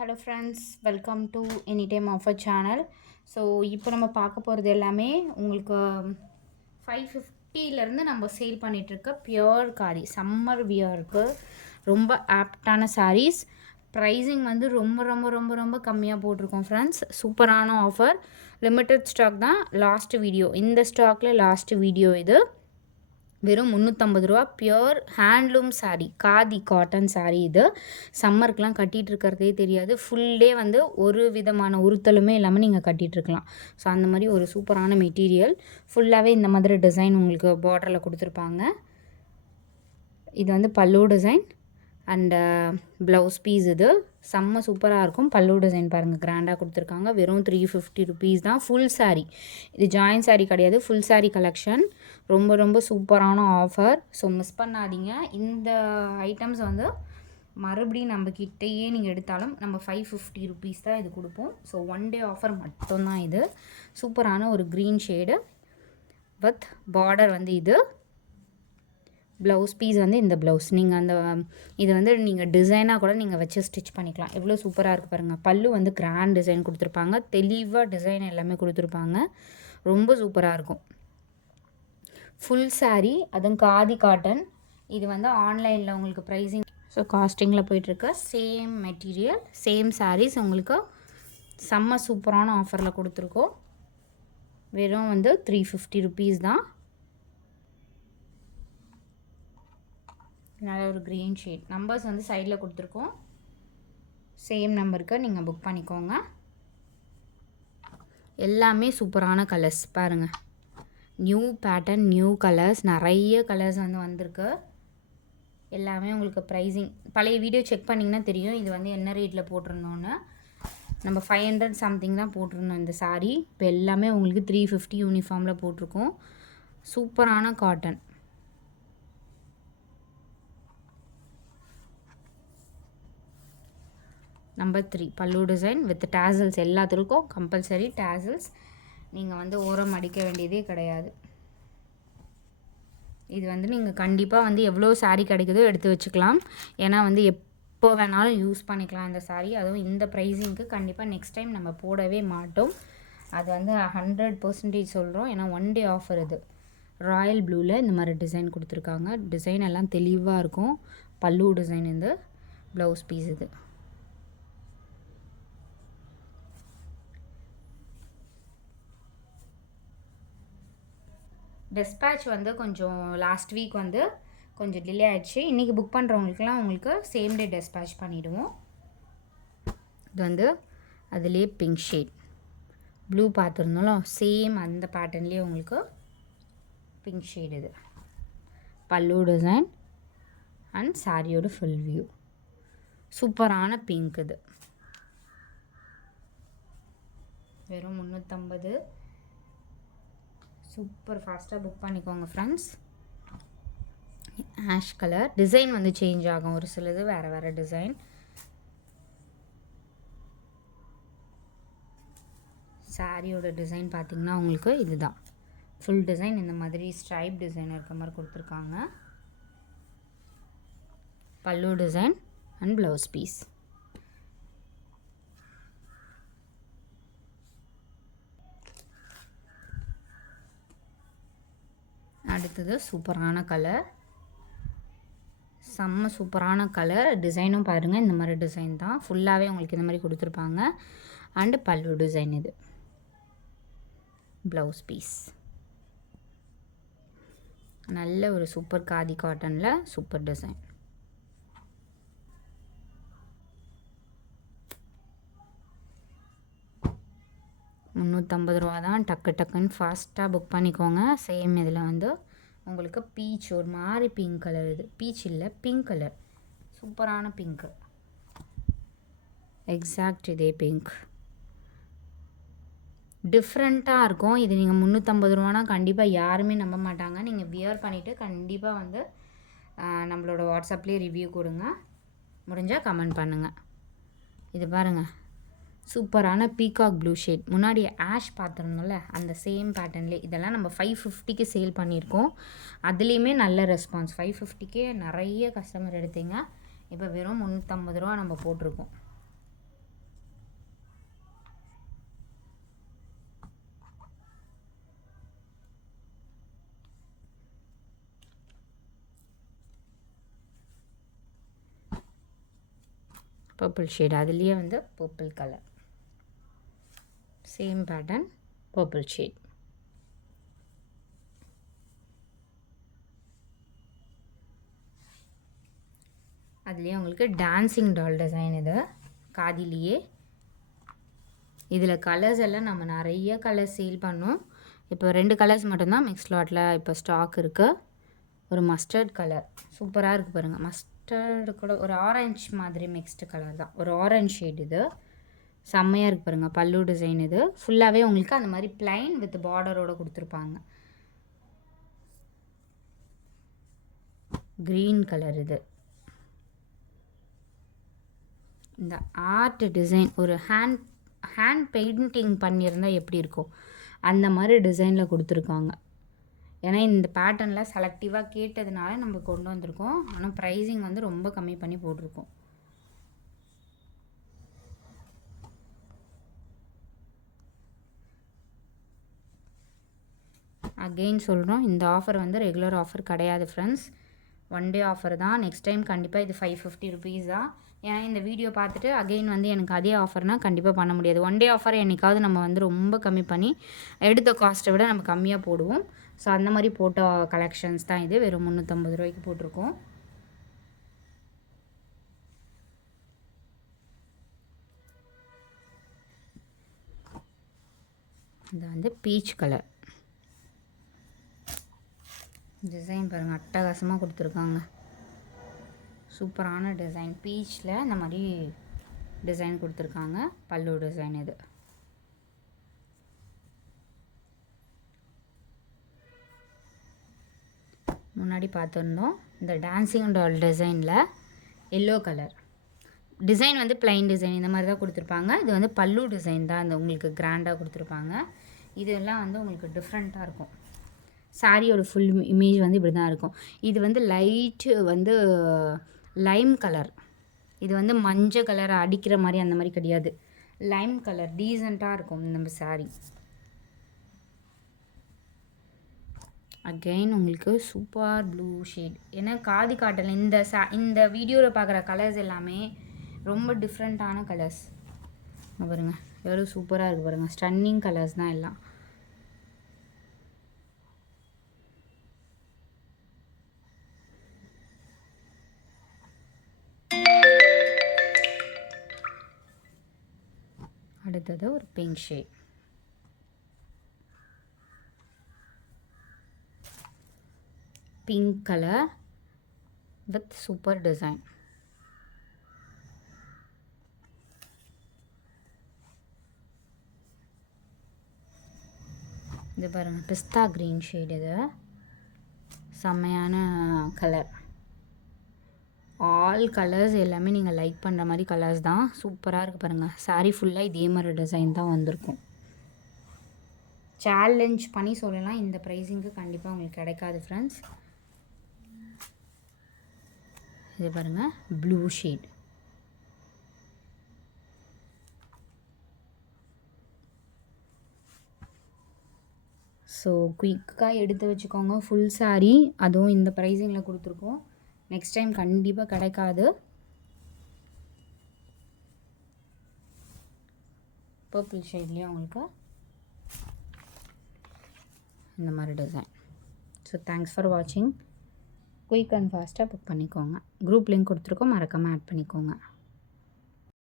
Hello friends, welcome to any time offer channel. So இப்போ நம்ம பார்க்க போகிறது எல்லாமே உங்களுக்கு 550 நம்ம சேல் பண்ணிகிட்ருக்க பியோர் காதி சம்மர் வியருக்கு ரொம்ப ஆப்டான சாரீஸ். ப்ரைஸிங் வந்து ரொம்ப ரொம்ப ரொம்ப ரொம்ப கம்மியாக போட்டிருக்கோம் ஃப்ரெண்ட்ஸ். சூப்பரான ஆஃபர், லிமிட்டட் ஸ்டாக் தான். லாஸ்ட் வீடியோ, இந்த ஸ்டாக்கில் லாஸ்ட் வீடியோ இது. வெறும் 350 ரூபா. Pure handloom sari, khadi cotton sari. இது சம்மருக்கெலாம் கட்டிகிட்டு இருக்கிறதே தெரியாது. ஃபுல் டே வந்து ஒரு விதமான உறுத்தலுமே இல்லாமல் நீங்கள் கட்டிகிட்ருக்கலாம். ஸோ அந்த மாதிரி ஒரு சூப்பரான மெட்டீரியல். ஃபுல்லாகவே இந்த மாதிரி டிசைன் உங்களுக்கு பார்டரில் கொடுத்துருப்பாங்க. இது வந்து பல்லு டிசைன் அண்ட் ப்ளவுஸ் பீஸ். இது செம்ம சூப்பராக இருக்கும். பல்லு டிசைன் பாருங்கள், கிராண்டாக கொடுத்துருக்காங்க. வெறும் 350 ருபீஸ் தான். ஃபுல் சாரீ, இது ஜாயின் சாரீ கிடையாது, ஃபுல் சாரீ கலெக்ஷன். ரொம்ப ரொம்ப சூப்பரான ஆஃபர். ஸோ மிஸ் பண்ணாதீங்க. இந்த ஐட்டம்ஸ் வந்து மறுபடியும் நம்ம கிட்டேயே நீங்கள் எடுத்தாலும் நம்ம 550 ருபீஸ் தான் இது கொடுப்போம். ஸோ ஒன் டே ஆஃபர் மட்டும்தான் இது. சூப்பரான ஒரு க்ரீன் ஷேடு வித் பார்டர் வந்து இது. ப்ளவுஸ் பீஸ் வந்து இந்த ப்ளவுஸ் நீங்கள் அந்த இது வந்து நீங்கள் டிசைனாக கூட நீங்கள் வச்சு ஸ்டிச் பண்ணிக்கலாம். எவ்வளோ சூப்பராக இருக்குது பாருங்கள். பல்லு வந்து கிராண்ட் டிசைன் கொடுத்துருப்பாங்க. தெளிவாக டிசைன் எல்லாமே கொடுத்துருப்பாங்க. ரொம்ப சூப்பராக இருக்கும். ஃபுல் சாரீ, அதுவும் காதி காட்டன். இது வந்து ஆன்லைனில் உங்களுக்கு ப்ரைஸிங் ஸோ காஸ்டிங்கில் போயிட்டுருக்கு. சேம் மெட்டீரியல், சேம் சாரீஸ் உங்களுக்கு செம்ம சூப்பரான ஆஃபரில் கொடுத்துருக்கோம். வெறும் வந்து 350 ருபீஸ் தான். நல்ல ஒரு க்ரீன் ஷேட். நம்பர்ஸ் வந்து சைடில் கொடுத்துருக்கோம். சேம் நம்பருக்கு நீங்கள் புக் பண்ணிக்கோங்க. எல்லாமே சூப்பரான கலர்ஸ் பாருங்கள். நியூ பேட்டர்ன், நியூ கலர்ஸ், நிறைய கலர்ஸ் வந்து வந்திருக்கு. எல்லாமே உங்களுக்கு ப்ரைஸிங் பழைய வீடியோ செக் பண்ணிங்கன்னா தெரியும் இது வந்து என்ன ரேட்டில் போட்டிருந்தோன்னு. நம்ம 500 சம்திங் தான் போட்டிருந்தோம் இந்த சாரீ. இப்போ எல்லாமே உங்களுக்கு 350 யூனிஃபார்மில் போட்டிருக்கோம். சூப்பரான காட்டன். நம்பர் 3 பல்லு டிசைன் வித் டேசல்ஸ். எல்லாத்துக்கும் கம்பல்சரி டேசல்ஸ். நீங்கள் வந்து ஓரம் அடிக்க வேண்டியதே கிடையாது. இது வந்து நீங்கள் கண்டிப்பாக வந்து எவ்வளோ சாரீ கிடைக்குதோ எடுத்து வச்சுக்கலாம். ஏன்னா வந்து எப்போ வேணாலும் யூஸ் பண்ணிக்கலாம் இந்த சாரீ. அதுவும் இந்த ப்ரைஸிங்க்கு கண்டிப்பாக நெக்ஸ்ட் டைம் நம்ம போடவே மாட்டோம். அது வந்து 100% சொல்கிறோம். ஏன்னா ஒன் டே ஆஃபர் இது. ராயல் ப்ளூவில் இந்த மாதிரி டிசைன் கொடுத்துருக்காங்க. டிசைன் எல்லாம் தெளிவாக இருக்கும். பல்லு டிசைன் இந்த ப்ளவுஸ் பீஸ். இது டிஸ்பேட்ச் வந்து கொஞ்சம் லாஸ்ட் வீக் வந்து கொஞ்சம் டிலே ஆகிடுச்சு. இன்றைக்கி புக் பண்ணுறவங்களுக்குலாம் உங்களுக்கு சேம் டே டிஸ்பேட்ச் பண்ணிவிடுவோம். இது வந்து அதுலேயே பிங்க் ஷேட் ப்ளூ பார்த்துருந்தாலும் சேம் அந்த பேட்டர்ன்லேயே உங்களுக்கு பிங்க் ஷேட். இது பல்லு டிசைன் அண்ட் சாரியோட ஃபுல் வியூ. சூப்பரான பிங்க். இது வெறும் 350. சூப்பர் ஃபாஸ்ட்டாக புக் பண்ணிக்கோங்க ஃப்ரெண்ட்ஸ். ஆஷ் கலர் டிசைன் வந்து சேஞ்ச் ஆகும். ஒரு சிலது வேறு வேறு டிசைன். சாரியோட டிசைன் பார்த்திங்கன்னா உங்களுக்கு இதுதான் ஃபுல் டிசைன். இந்த மாதிரி ஸ்ட்ரைப் டிசைன் இருக்க மாதிரி கொடுத்துருக்காங்க. பல்லு டிசைன் அண்ட் ப்ளவுஸ் பீஸ். அடுத்தது சூப்பரான கலர், செம்ம சூப்பரான கலர். டிசைனும் பாருங்கள், இந்த மாதிரி டிசைன் தான். ஃபுல்லாகவே உங்களுக்கு இந்த மாதிரி கொடுத்துருப்பாங்க. அண்டு பல்லு டிசைன். இது ப்ளவுஸ் பீஸ். நல்ல ஒரு சூப்பர் காதி காட்டனில் சூப்பர் டிசைன். ₹350 தான். டக்கு டக்குன்னு ஃபாஸ்ட்டாக புக் பண்ணிக்கோங்க. சேம் இதில் வந்து உங்களுக்கு பீச், ஒரு மாதிரி பிங்க் கலர். இது பீச் இல்லை, பிங்க் கலர். சூப்பரான பிங்க்கு. எக்ஸாக்ட் இதே பிங்க். டிஃப்ரெண்ட்டாக இருக்கும். இது நீங்கள் ₹350 கண்டிப்பாக யாருமே நம்ப மாட்டாங்க. நீங்கள் வியர் பண்ணிவிட்டு கண்டிப்பாக வந்து நம்மளோட வாட்ஸ்அப்லேயே ரிவ்யூ கொடுங்க. முடிஞ்சால் கமெண்ட் பண்ணுங்கள். இது பாருங்கள், சூப்பரான பீகாக் ப்ளூ ஷேட். முன்னாடி ஆஷ் பார்த்துருந்தோம்ல, அந்த சேம் பேட்டர்ன்லேயே இதெல்லாம் நம்ம 550க்கு சேல் பண்ணியிருக்கோம். அதுலேயுமே நல்ல ரெஸ்பான்ஸ். 550க்கே நிறைய கஸ்டமர் எடுத்தீங்க. இப்போ வெறும் ₹350 நம்ம போட்டிருக்கோம். பர்பிள் ஷேட், அதுலேயே வந்து purple colour, same pattern, purple shade. அதுலேயே உங்களுக்கு டான்சிங் டால் டிசைன், இது காதிலேயே. இதில் கலர்ஸ் எல்லாம் நம்ம நிறைய கலர்ஸ் சேல் பண்ணோம். இப்போ 2 கலர்ஸ் மட்டும்தான் மிக்ஸ் லாட்டில் இப்போ ஸ்டாக் இருக்குது. ஒரு மஸ்டர்ட் கலர் சூப்பராக இருக்குது பாருங்கள். மஸ்டர்டு கூட ஒரு ஆரஞ்ச் மாதிரி மிக்ஸ்டு கலர் தான், ஒரு ஆரஞ்ச் ஷேட். இது செம்மையாக இருக்குது பாருங்கள். பல்லு டிசைன் இது ஃபுல்லாகவே உங்களுக்கு அந்த மாதிரி பிளைன் வித் பார்டரோடு கொடுத்துருப்பாங்க. க்ரீன் கலர் இது. இந்த ஆர்ட் டிசைன் ஒரு ஹேண்ட் பெயிண்டிங் பண்ணியிருந்தால் எப்படி இருக்கும் அந்த மாதிரி டிசைனில் கொடுத்துருக்காங்க. ஏன்னா இந்த பேட்டர்னில் செலக்டிவாக கேட்டதுனால நம்ம கொண்டு வந்திருக்கோம். ஆனால் ப்ரைஸிங் வந்து ரொம்ப கம்மி பண்ணி போட்டிருக்கோம். அகெயின் சொல்கிறோம், இந்த ஆஃபர் வந்து ரெகுலர் ஆஃபர் கிடையாது ஃப்ரெண்ட்ஸ், 1 டே ஆஃபர் தான். நெக்ஸ்ட் டைம் கண்டிப்பாக இது 550 ருபீஸ் தான். ஏன்னா இந்த வீடியோ பார்த்துட்டு அகெயின் வந்து எனக்கு அதே ஆஃபர்னால் கண்டிப்பாக பண்ண முடியாது. 1 டே ஆஃபர் என்றைக்காவது நம்ம வந்து ரொம்ப கம்மி பண்ணி எடுத்த காஸ்ட்டை விட நம்ம கம்மியாக போடுவோம். ஸோ அந்த மாதிரி போட்ட கலெக்ஷன்ஸ் தான் இது. வெறும் 350 ரூபாய்க்கு போட்டிருக்கோம். இது வந்து பீச் கலர் டிசைன் பாருங்கள், அட்டகாசமாக கொடுத்துருக்காங்க. சூப்பரான டிசைன், பீச்சில் இந்த மாதிரி டிசைன் கொடுத்துருக்காங்க. பல்லு டிசைன் இது. முன்னாடி பார்த்துருந்தோம் இந்த டான்சிங் டால் டிசைனில் எல்லோ கலர் டிசைன் வந்து பிளைன் டிசைன் இந்த மாதிரி தான் கொடுத்துருப்பாங்க. இது வந்து பல்லு டிசைன் தான், அந்த உங்களுக்கு கிராண்டாக கொடுத்துருப்பாங்க. இதெல்லாம் வந்து உங்களுக்கு டிஃப்ரெண்ட்டாக இருக்கும். சாரியோட ஃபுல் இமேஜ் வந்து இப்படி தான் இருக்கும். இது வந்து லைட்டு வந்து லைம் கலர், இது வந்து மஞ்சள் கலரை அடிக்கிற மாதிரி அந்த மாதிரி கிடையாது, லைம் கலர் டீசெண்டாக இருக்கும் நம்ம சாரி. அகெயின் உங்களுக்கு சூப்பர் ப்ளூ ஷேட். ஏன்னா காதி காட்டல் இந்த வீடியோவில் பார்க்குற கலர்ஸ் எல்லாமே ரொம்ப டிஃப்ரெண்ட்டான கலர்ஸ். பாருங்கள் எவ்வளோ சூப்பராக இருக்குது பாருங்கள். ஸ்டன்னிங் கலர்ஸ் தான் எல்லாம். அடுத்தது ஒரு pink shade. Pink colour with super design. இது பாருங்கள் பிஸ்தா க்ரீன் ஷேட். இது செம்மையான கலர். ஆல் கலர்ஸ் எல்லாமே நீங்கள் லைக் பண்ணுற மாதிரி கலர்ஸ் தான். சூப்பராக இருக்குது பாருங்கள். சாரீ ஃபுல்லாக இதே மாதிரி டிசைன் தான் வந்திருக்கும். சேலஞ்ச் பண்ணி சொல்லலாம், இந்த ப்ரைஸிங்க்கு கண்டிப்பாக உங்களுக்கு கிடைக்காது ஃப்ரெண்ட்ஸ். இது பாருங்கள் ப்ளூ ஷேட். ஸோ குயிக்காக எடுத்து வச்சுக்கோங்க. ஃபுல் சாரீ அதுவும் இந்த ப்ரைஸிங்கில் கொடுத்துருக்கோம். நெக்ஸ்ட் டைம் கண்டிப்பாக கிடைக்காது. பர்பிள் ஷேட்லேயும் உங்களுக்கு இந்த மாதிரி டிசைன். ஸோ தேங்க்ஸ் ஃபார் வாட்சிங். குயிக் அண்ட் ஃபாஸ்ட்டாக புக் பண்ணிக்கோங்க. குரூப் லிங்க் கொடுத்துருக்கோம், மறக்காமல் ஆட் பண்ணிக்கோங்க.